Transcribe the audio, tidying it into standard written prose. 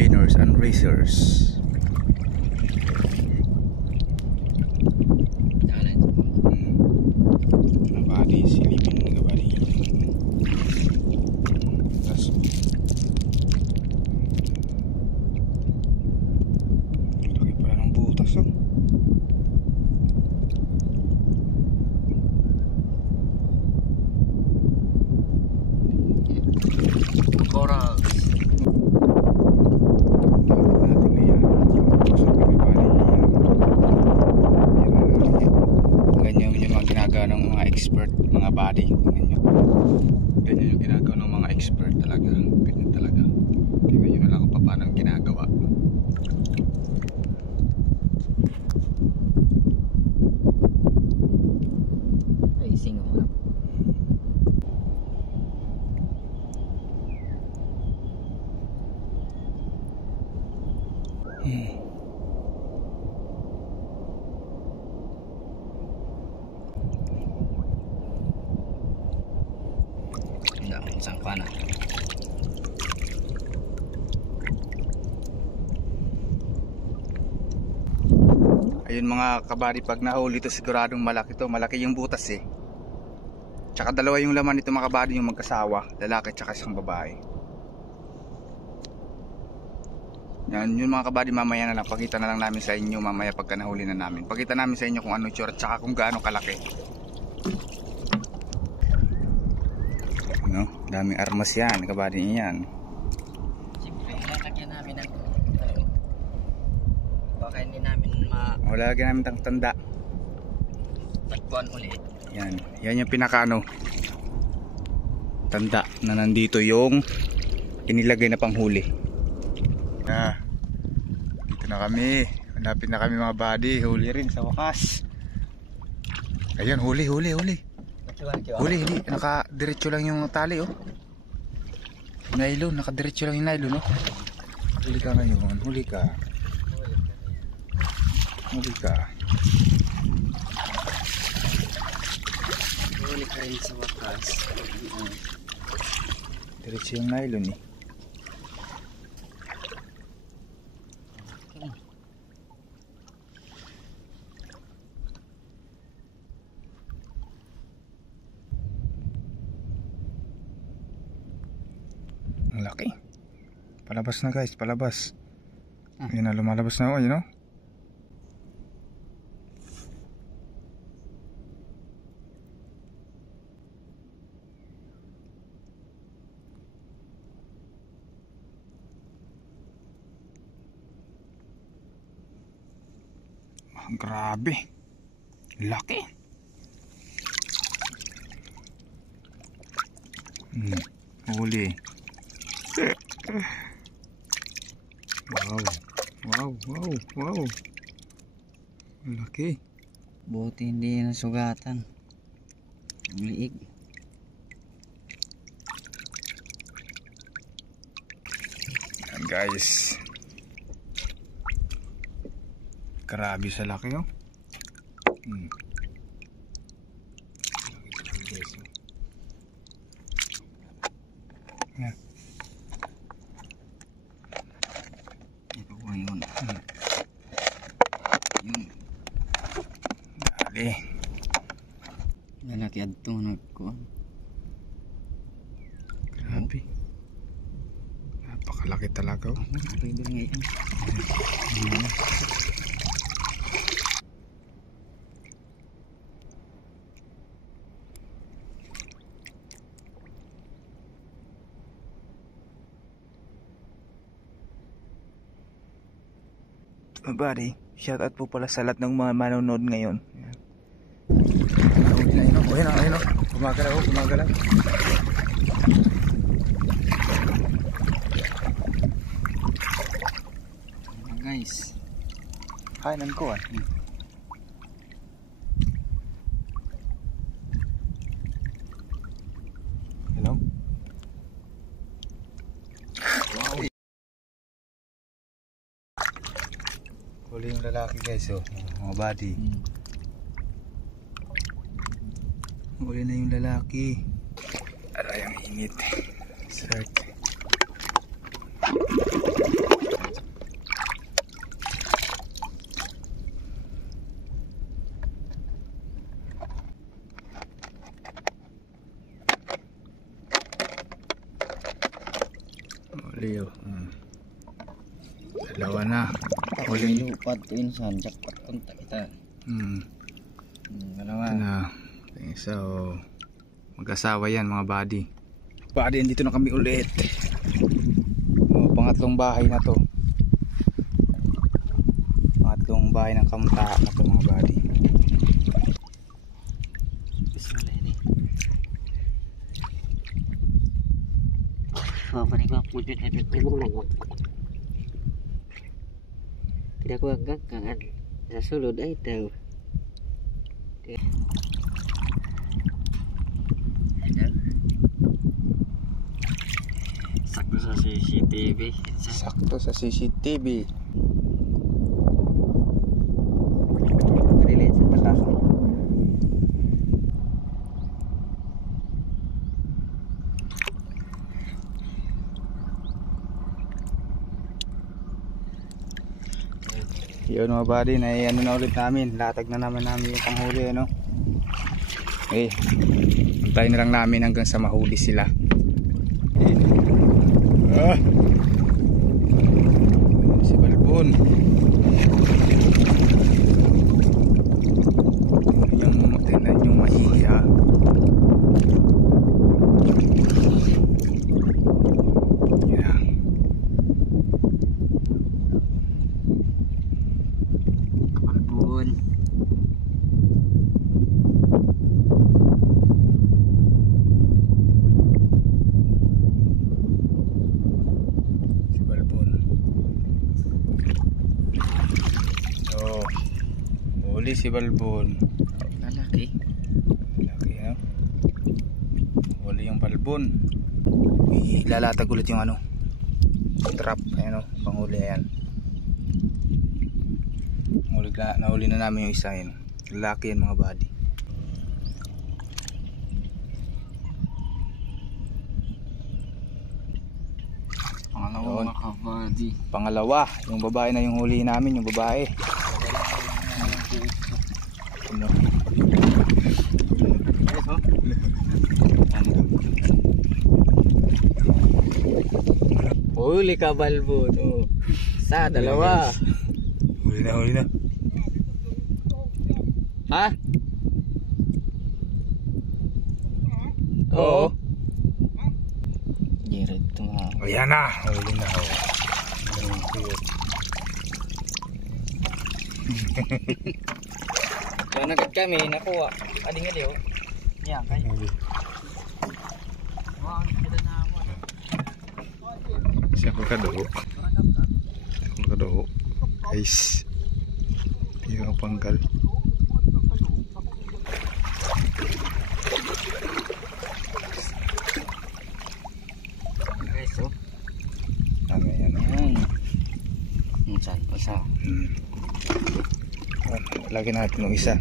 winners and racers. Kabady, silipin ng kabady. Tapos laki pala ng butas oh. Corals. Ganyan yung mga ginagawa ng mga expert, mga body. Ganyan yung ginagawa ng mga expert talaga. Ganyan talaga. Tingnan nyo na lang kung paano yung ginagawa. Ay, singo mo. Isang pana. Ayun mga kabady, pag nahuli ito siguradong malaki to. Malaki yung butas eh. Tsaka dalawa yung laman nito mga kabady, yung magkasawa, lalaki tsaka isang babae. Yan yun mga kabady, mamaya na lang. Pakita na lang namin sa inyo mamaya pagka nahuli na namin. Pakita namin sa inyo kung ano tsura tsaka kung gaano kalaki. No? Daming armas yan, kabady yan. Siyempre, lalagyan namin ng baka hindi namin Lalagyan namin ng tanda. tagpuan ulit. Yan, yan yung pinaka ano, tanda na nandito yung inilagay na panghuli. Dito na kami. Malapit na kami mga buddy. Huli rin sa wakas. Ayun, huli. Huli, hindi. Nakadiretso lang yung tali oh. Nylon, nakadiretso lang yung nylon oh. Huli ka ngayon, huli ka. Huli ka. Huli ka rin sa wakas. Diretso yung nylon eh. Ang laki. Palabas na guys, palabas. Ayun na, lumalabas na ako, you know? Grabe. Laki. Huli. Wow. Laki. Buti hindi nasugatan. Ang liig. Yan guys. Grabe sa laki oh. Yan. Ito po yun. Dali. Lalaki adto nagkuhan. Grabe. Napakalaki talaga oh. Pwede ngayon. Buddy, shout out po pala sa lahat ng mga manonood ngayon. Ayun o. Gumagalaw. Guys. Kainan ko ah. Hello? Wow. Huli yung lalaki guys oh. Mga buddy. Huli na yung lalaki. Aray ang init. Start. Huli oh. Dalawa na. Huli lupad to insan. Jackpot kontak kita. Dalawa. Ito na. Yung isa oh. Mag-asawa yan mga buddy. Buddy, andito na kami ulit. Pangatlong bahay na to. Pangatlong bahay ng Kamuntahan na to mga buddy. Tidak ko agak kan sa sulod ay daw. Sakto sa CCTV. Sakto sa CCTV. Relate sa takas. Yun mga buddy, na ano na ulit namin. Latag na naman namin yung panghuli ano. Okay. Antayin na lang namin hanggang sa mahuli sila. Si Balbon. Yung mahiya. Yeah. Balbon. Si Balbon. Oh. Huli si Balbon. Lalaki. Laki no? Huli yung Balbon. Ilalatag ulit yung ano. Trap. Ayan o. Panghuli ayan. Nahuli na namin yung isa yun. Lalaki yan mga buddy. Pangalawa mga kabady. Pangalawa, yung babae na yung huli namin, yung babae. Ano? Huli ka Balbon. Oh. Sa dalawa. Huli na. Ha? Oo. Jared to mga. Ayan na, huli na. Oh. So nagkat kami, nakuha. Ading nga diyo. Yan, kayo. Siya ko kadoho. Guys. Yung panggal. Guys, oh. Yan. Saan pa sa? Lagyan natin yung isa.